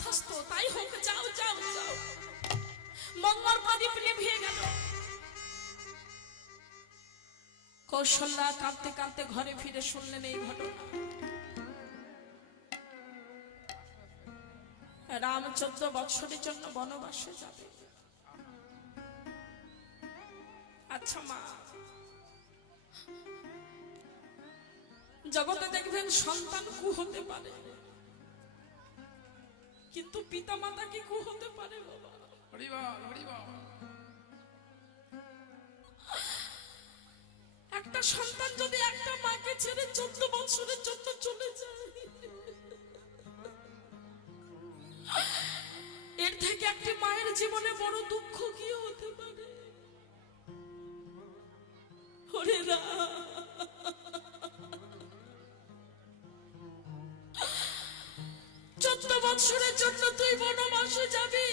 তথাস্থ তাই হোক, যাও যাও যাও। মঙ্গল প্রদীপ নিভিয়ে গেল। কৌশল্যা কাঁদতে কাঁদতে ঘরে ফিরে শুনলেন এই ঘটনা। রাম চোদ্দ বৎসরের জন্য বনবাসে যাবে। আচ্ছা মা। জগতে দেখবেন সন্তান কু হতে পারে। কিন্তু পিতা মাতা কি কু হতে পারে বাবা? হরিবল হরিবল একটা সন্তান যদি একটা মাকে ছেড়ে চোদ্দ বছরের জন্য চলে যায় এর থেকে একটি মায়ের জীবনে বড় দুঃখ কি হতে পারে? ওরে। বনবাসে যাবি?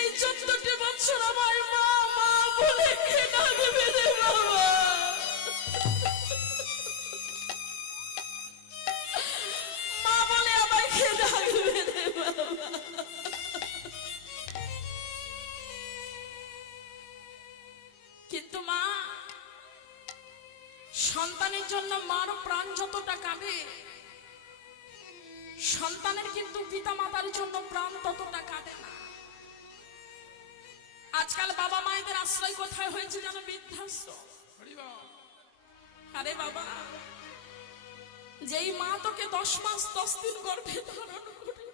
এই চোদ্দটি বছর আমার মা মা বলে কে ডাকবে রে মা বলে আমায় কে ডাকবে রে কিন্তু মা, সন্তানের জন্য মার প্রাণ যতটা কাঁদে সন্তানের কিন্তু পিতা মাতার জন্য প্রাণ ততটা কাঁদে না। আজকাল বাবা মায়েদের আশ্রয় কোথায় হয়েছে যেন বৃদ্ধাশ্রম আরে বাবা, যেই মা তোকে দশ মাস, দশ দিন গর্ভে ধারণ করে,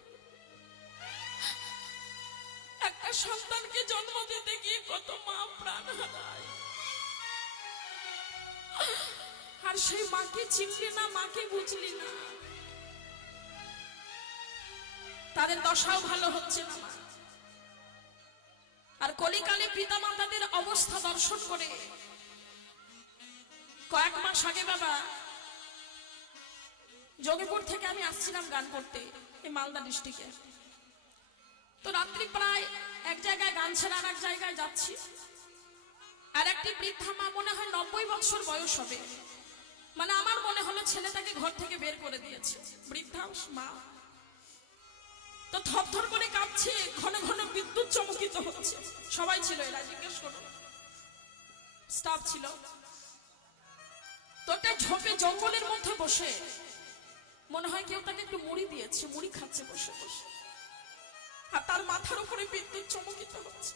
একটা সন্তানকে জন্ম দিতে গিয়ে কত মা প্রাণ হারায়। আর সেই মাকে চিনলি না, মাকে বুঝলি না। তাদের দশাও ভালো হচ্ছে না আর কলিকালে পিতা মাতাদের অবস্থা দর্শন করে কয়েক মাস আগে বাবা যোগীপুর থেকে আমি আসছিলাম গান করতে এই মালদা ডিস্ট্রিক্টে। তো রাত্রি প্রায় এক জায়গায় গান ছেড়ে আর এক জায়গায় যাচ্ছি। আর একটি বৃদ্ধা মা মনে হয় নব্বই বছর বয়স হবে। মানে আমার মনে হলো ছেলেটাকে ঘর থেকে বের করে দিয়েছে। বৃদ্ধা, মা। তো থরথর করে কাঁপছে, ঘন ঘন বিদ্যুৎ চমকিত হচ্ছে। সবাই ছিল এরা, জিজ্ঞেস করো। স্টাফ ছিল। তো একটা ঝোপে জঙ্গলের মধ্যে বসে, মনে হয় কেউ তাকে একটু মুড়ি দিয়েছে, মুড়ি খাচ্ছে বসে বসে। আর তার মাথার উপরে বিদ্যুৎ চমকিত হচ্ছে।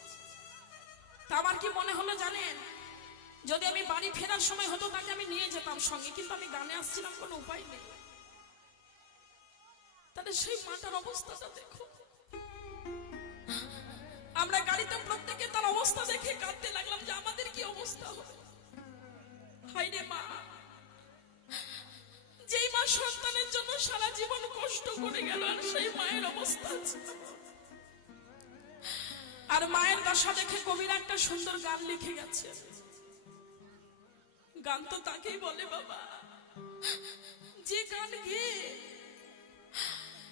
তা আমার কি মনে হলো জানেন? যদি আমি বাড়ি ফেরার সময় হতো, তাকে আমি নিয়ে যেতাম সঙ্গে, কিন্তু আমি গানে আসছিলাম, কোনো উপায় নেই। তাহলে সেই মাটার অবস্থাটা দেখো। আমরা গাড়িতে প্রত্যেকে তার অবস্থা দেখে কাঁদতে লাগলাম যে আমাদের কি অবস্থা রে মা। যেই মা সন্তানের জন্য সারা জীবন কষ্ট করে গেল, আর সেই মায়ের অবস্থা আর মায়ের দশা দেখে কবির একটা সুন্দর গান লিখে গেছে। গান তো তাকেই বলে বাবা। যে গান গেয়ে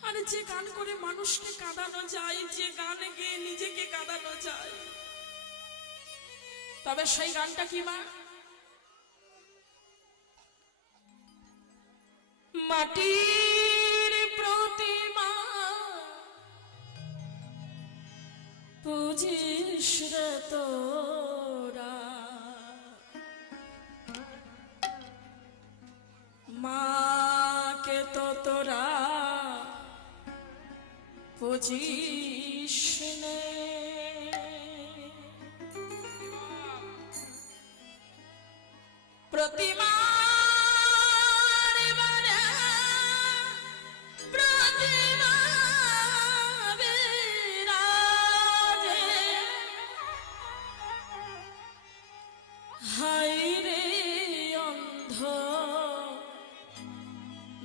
আরে যে গান করে মানুষকে কাঁদানো যায়, যে গান গেয়ে নিজেকে কাঁদানো যায়। তবে সেই গানটা কি মা? মাটির প্রতিমা। পুজিস রে নে। প্রতিমা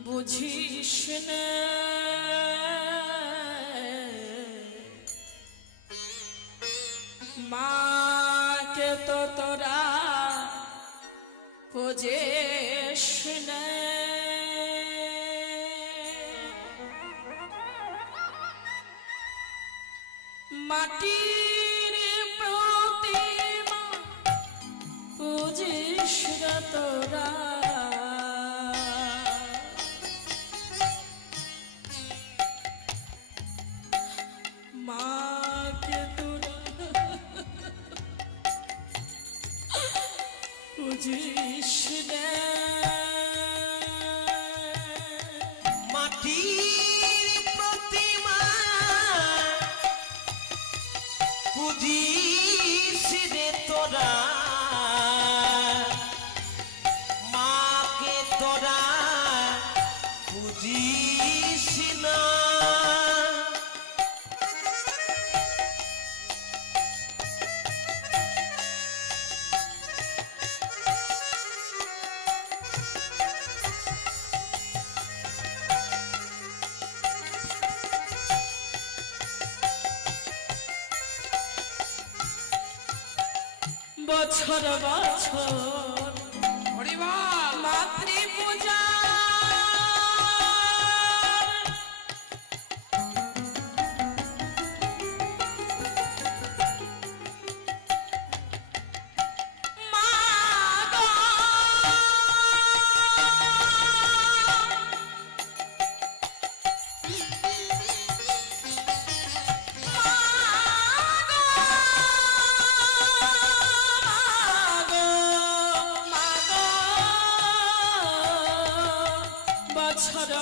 বুঝিস না। जी বছর বছর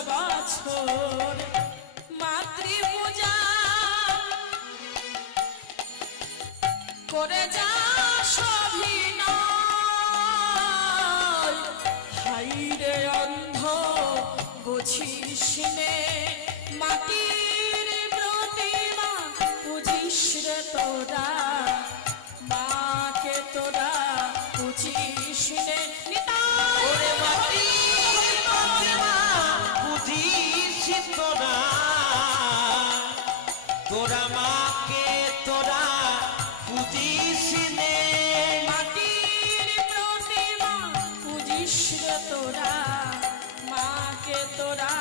বছর মাতৃপূজা মাতৃ পূজা করে যা সভিনয় তোরা তোরা মাকে তোরা বুঝিস নে। মাটির প্রতিমা রে তোরা। মাকে তোরা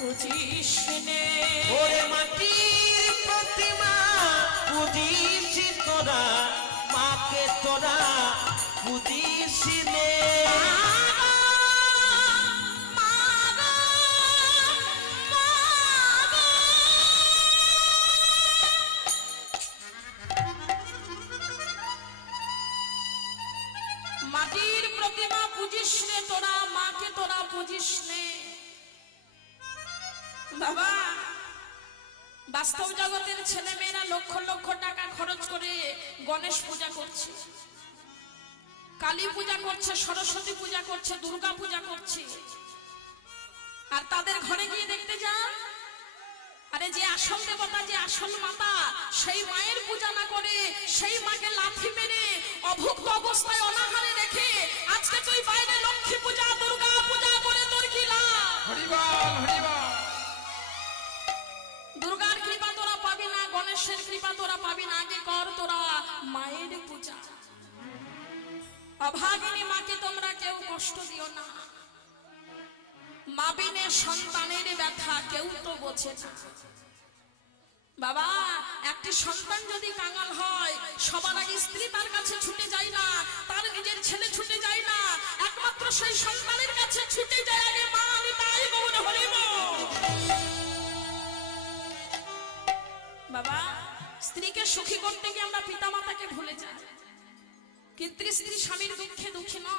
বুঝিস নে। ওরে মাটির প্রতিমা বুঝিস তোরা। মাকে তোরা বুঝিস নে। মাটির প্রতিমা পুজিস নে তোরা, মাকে তোরা পুজিস নে। বাবা, বাস্তব জগতের ছেলে মেয়েরা লক্ষ লক্ষ টাকা খরচ করে গণেশ পূজা করছে। কালী পূজা করছে, সরস্বতী পূজা করছে, দুর্গা পূজা করছে। আর তাদের ঘরে গিয়ে দেখতে যান আরে যে আসল দেবতা যে আসল মাতা সেই মায়ের পূজা না করে সেই মাকে লাথি মেরে অভুক্ত অবস্থায় অনাহারে রেখে আজকে তুই বাইরে লক্ষ্মী পূজা দুর্গা পূজা করে তোর কি দুর্গার কৃপা তোরা পাবি না গণেশের কৃপা তোরা পাবি না আগে কর তোরা মায়ের পূজা। অভাগিনী মাকে তোমরা কেউ কষ্ট দিও না। মাবিনে সন্তানের ব্যথা, কেউ তো বোঝে বাবা, একটি সন্তান যদি কাঙাল হয়, সবার আগে স্ত্রী তার কাছে ছুটে যায় না, তার নিজের ছেলে ছুটে যায় না, একমাত্র সেই সন্তানের কাছে ছুটে যায় আগে মা আমি তাই গৌর হরিব বাবা, স্ত্রীকে সুখী করতে গিয়ে আমরা পিতামাতাকে ভুলে যাই। কিন্তু স্ত্রী স্বামীর দুঃখে দুঃখী নয়।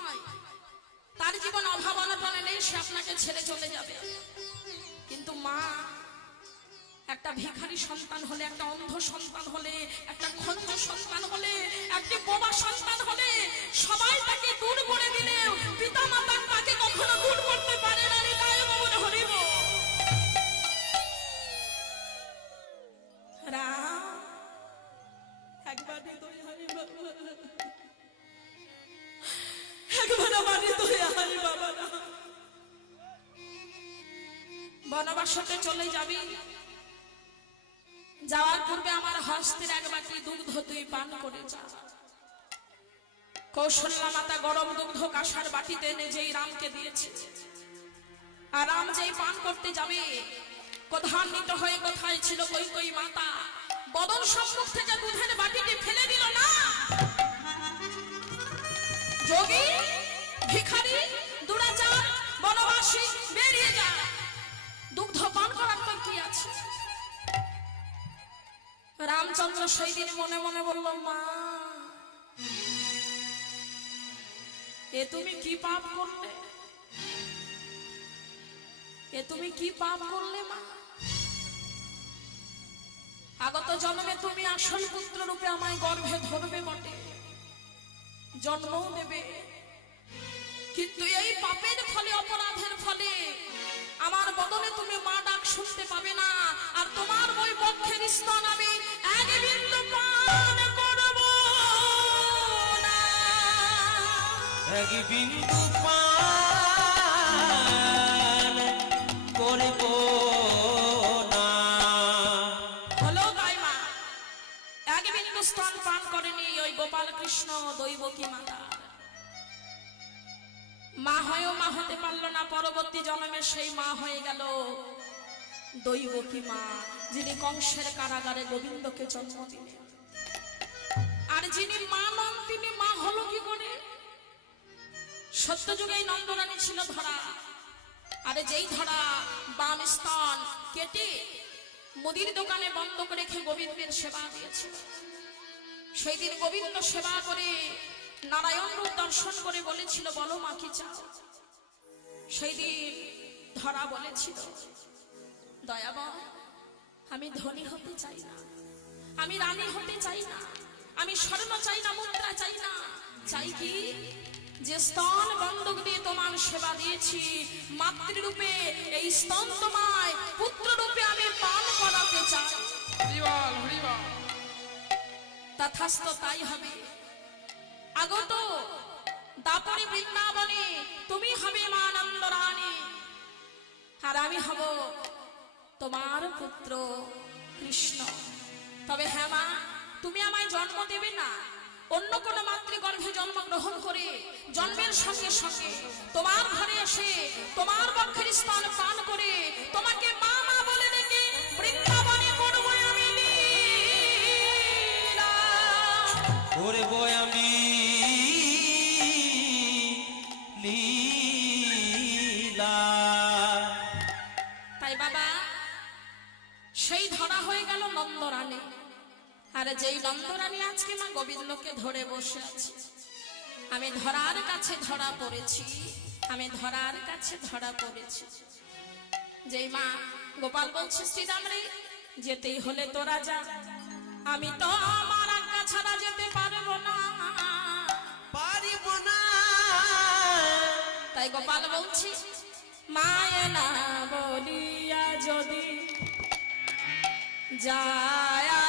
তার জীবন অভাব অনটনে নেই, সে আপনাকে ছেড়ে চলে যাবে। কিন্তু মা, একটা ভিখারি সন্তান হলে, একটা অন্ধ সন্তান হলে, একটা খঞ্জ সন্তান হলে, একটি বোবা সন্তান হলে, সবাই তাকে দূর করে দিলেও পিতা মাতার তাকে কখনো দূর করতে পারে যাওয়ার পূর্বে আমার হস্তের এক বাটি দুগ্ধ তুই পান করে যা। কৌশল্যা মাতা গরম দুগ্ধ কাঁসার বাটিতে এনে যেই রামকে দিয়েছে। আর রাম যেই পান করতে যাবে প্রধান্বিত হয়ে কোথায় ছিল কই কই মাতা, বদল সম্মুখ থেকে দুধের বাটিটি ফেলে দিল না। যোগী, ভিখারি, দুরাচার, বনবাসী, বেরিয়ে যা। দুগ্ধ পান করার তোর কি আছে? রামচন্দ্র সেই দিন মনে মনে বলল, মা, এ তুমি কি পাপ করলে? এ তুমি কি পাপ করলে, মা? আগত জন্মে তুমি আসল পুত্র রূপে আমায় গর্ভে ধরবে বটে, জন্মও দেবে। কিন্তু এই পাপের ফলে, অপরাধের ফলে আমার বদলে তুমি মা ডাক শুনতে পাবে না। আর তোমার ওই পক্ষের স্তন আমি এক বিন্দু পান করব না। এক বিন্দু পান করব না। হলো তাই মা এক বিন্দু স্তন পান করেনি ওই গোপাল কৃষ্ণ কৃষ্ণ দৈবকী মাতা। মা হয়েও মা হতে পারল না, পরবর্তী জন্মে সেই মা হয়ে গেল। দৈবকী মা, যিনি কংসের কারাগারে গোবিন্দকে জন্ম দিলেন। আর যিনি মা নন, তিনি মা হলো কি করে? সত্যযুগে এই নন্দরানী ছিল ধরা। আরে যেই ধরা বাম স্তন কেটে মুদির দোকানে বন্ধ করে রেখে গোবিন্দের সেবা দিয়েছিল। সেই দিন গোবিন্দ সেবা করে নারায়ণ রূপ দর্শন করে বলেছিল বলো মা কি চাও? সেই দিন ধরা বলেছিল দয়াবন আমি ধনী হতে চাই না আমি রানী হতে চাই না আমি স্বর্ণ চাই না মুদ্রা চাই না চাই কি? যে স্তন বন্ধক দিয়ে তোমার সেবা দিয়েছি মাতৃরূপে এই স্তন তোমায় পুত্র রূপে আমি পান করাতে চাই। তথাস্ত তাই হবে। আগত। দাপরে বৃন্দাবনে তুমি হবে মা আনন্দ রানী। আর আমি হব তোমার পুত্র কৃষ্ণ। তবে হ্যাঁ মা, তুমি আমায় জন্ম দেবে না। অন্য কোন মাতৃগর্ভে জন্মগ্রহণ করে জন্মের সঙ্গে সঙ্গে তোমার ঘরে এসে তোমার বক্ষের স্তন পান করে তোমাকে মা মা বলে ডেকে বৃন্দাবনে করব আমি লীলা। আমি হয়ে গেল নন্দরানী। আর যেই নন্দরানী আজকে মা গোবিন্দকে ধরে বসে আছে আমি ধরার কাছে ধরা পড়েছি আমি ধরার কাছে ধরা পড়েছি। যেই মা গোপাল বলছে শ্রীরাম রে যেতেই হলে তো রাজা আমি তো আমার আজ্ঞা ছাড়া যেতে পারব না। পারিব না। তাই গোপাল বলছি মায়ে না বলিয়া যদি যায়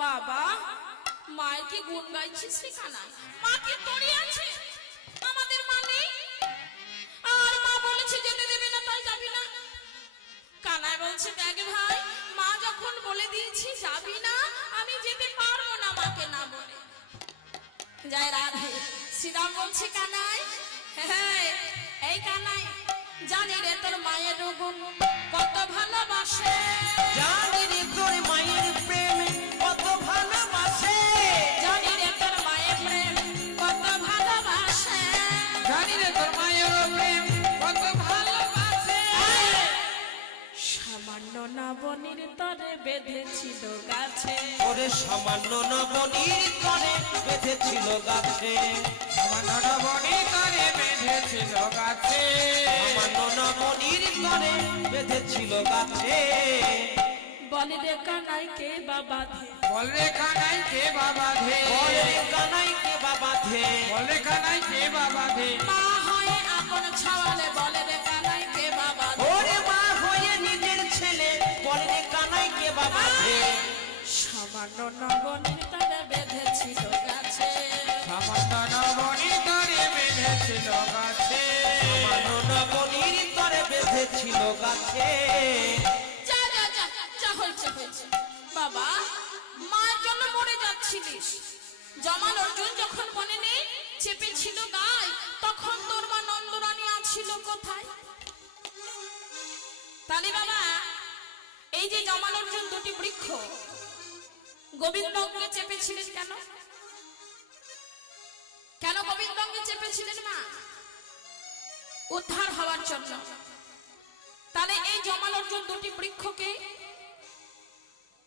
বাবা, মায়ের কি গুণ আর মা বলেছে যেতে দেবে না, তাই যাবি না। কানায় বলছে, দেখ ভাই, মা যখন বলে দিয়েছি, যাবি না, আমি যেতে পারব না মাকে জয় রাধে শ্রীরাম বলছে কানাই। হ্যাঁ এই কানাই জানি রে তোর মায়ের গুণ কত ভালোবাসে। জানি রে তোর মায়ের প্রেম কত ভালোবাসে। জানি রে তোর মায়ের প্রেম কত ভালোবাসে। জানি রে তোর মায়ের প্রেম কত ভালোবাসে। সামান্য নবনীর তরে বেঁধেছিল গাছে ওরে সামান্য নবনীর তরে বেঁধেছিল গাছে বলে রে কানাই কে বাবা ধে বল রে কানাই কে বাবা ধে বলে কানাই কে বাবা ধে বল রে কানাই কে বাবা ধে মা হয়ে আপন ছাওয়ালে বলে রে কানাই কে বাবা ধে ওরে মা হয়ে নিজের ছেলে বলে রে কানাই কে বাবা ধে সামান্য তরে বেঁধেছিল। হয়েছে বাবা, মায়ের জন্য মরে যাচ্ছিলিস। জমাল অর্জুন যখন মনে নেই চেপেছিল গায়, তখন তোর মা নন্দরানী আছিল কোথায়? তাহলে বাবা, এই যে জমাল অর্জুন দুটি বৃক্ষ গোবিন্দকে চেপেছিলেন কেন? কেন গোবিন্দকে চেপেছিলেন মা? উদ্ধার হওয়ার জন্য। তাহলে এই জমাল অর্জুন দুটি বৃক্ষকে?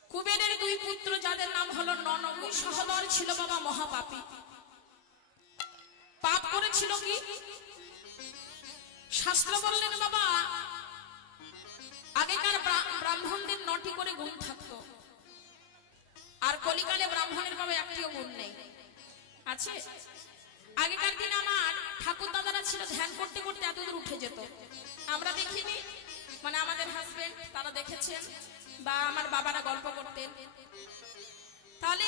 কুবেরের দুই পুত্র, যাদের নাম হলো ননগুই সহদর ছিল বাবা মহাপাপী। পাপ করেছিল কি? শাস্ত্র বললেন, বাবা, আগেকার ব্রা- ব্রাহ্মণদের নটি করে গুণ থাকতো। আর কলিকালে ব্রাহ্মণের বাবা একটিও গুণ নেই। আছে? আগেকার দিন আমার ঠাকুর দাদারা ছিল, ধ্যান করতে করতে এতদূর উঠে যেত। আমরা দেখিনি? মানে আমাদের হাজবেন্ড তারা দেখেছেন বা আমার বাবারা গল্প করতেন। তাহলে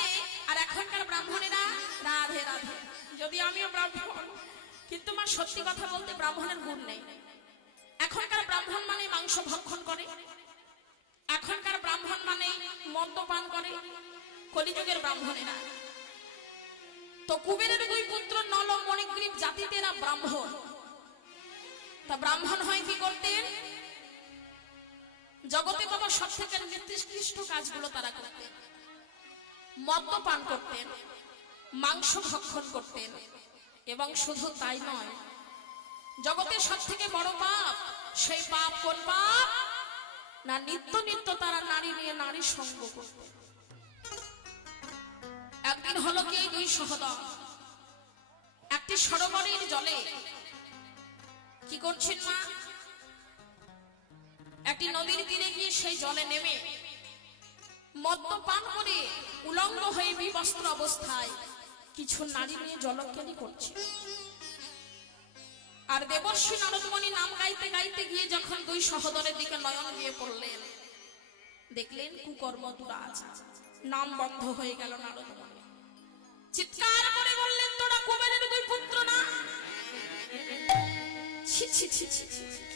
আর এখনকার ব্রাহ্মণেরা রাধে রাধে। যদি আমিও ব্রাহ্মণ, কিন্তু আমার সত্যি কথা বলতে ব্রাহ্মণের গুণ নেই। এখনকার ব্রাহ্মণ মানে মাংস ভক্ষণ করে। এখনকার ব্রাহ্মণ মানে মদ্যপান করে। কলিযুগের ব্রাহ্মণেরা। তো কুবেরের দুই পুত্র নল মণিগ্রীব জাতিতে না ব্রাহ্মণ। তা ব্রাহ্মণ হয় কি করতেন? জগতে বাবা সব থেকে নির্দিষ্ট কাজগুলো তারা করতেন। মদ্যপান করতেন, মাংস ভক্ষণ করতেন, এবং শুধু তাই নয় জগতের সব থেকে বড় পাপ, সেই পাপ কোন পাপ? না, নিত্য নিত্য তারা নারী নিয়ে নারী সঙ্গ করতেন। একদিন হলো কি দুই সহদর? একটি সরোবরের জলে। কি করছেন মা? একটি নদীর তীরে গিয়ে সেই জলে নেমে মদ্যপান করে উলঙ্গ হয়ে বিবস্ত্র অবস্থায় কিছু নারী নিয়ে জলকেলি করছে। আর দেবশ্রী নারদমণি নাম গাইতে গাইতে গিয়ে যখন দুই সহদরের দিকে নয়ন দিয়ে পড়লেন, দেখলেন কুকর্ম দুরাজ নাম বন্ধ হয়ে গেল নারদমণি। চিৎকার করে বললেন, তোরা কুবেরের দুই পুত্র না? ছি ছি ছি ছি ছি।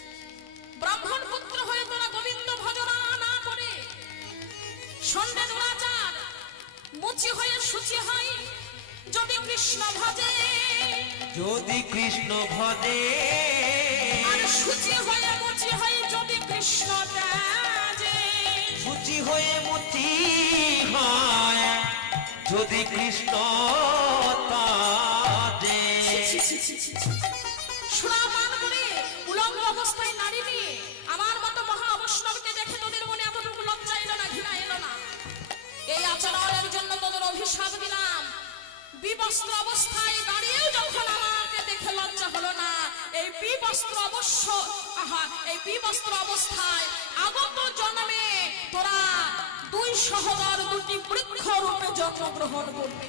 ব্রাহ্মণ পুত্র হয়ে তোরা গোবিন্দ ভজনা না করে সন্ধ্যে দুরাচার মুচি হয়ে সুচি হয় যদি কৃষ্ণ ভজে। যদি কৃষ্ণ ভজে। আর সুচি হয়ে মুচি হয় যদি কৃষ্ণ ত্যাজে। সূচি হয়ে মতি হয় যদি কৃষ্ণ তাজে এই আচরণের জন্য তোদের অভিশাপ দিলাম বিবস্ত্র অবস্থায় দাঁড়িয়েও যখন আমাকে দেখে লজ্জা হলো না, এই বিবস্ত্র অবশ্য, আহা, এই বিবস্ত্র অবস্থায় আগত জন্মে তোরা দুই সহদর দুটি বৃক্ষ রূপে জন্মগ্রহণ করবে।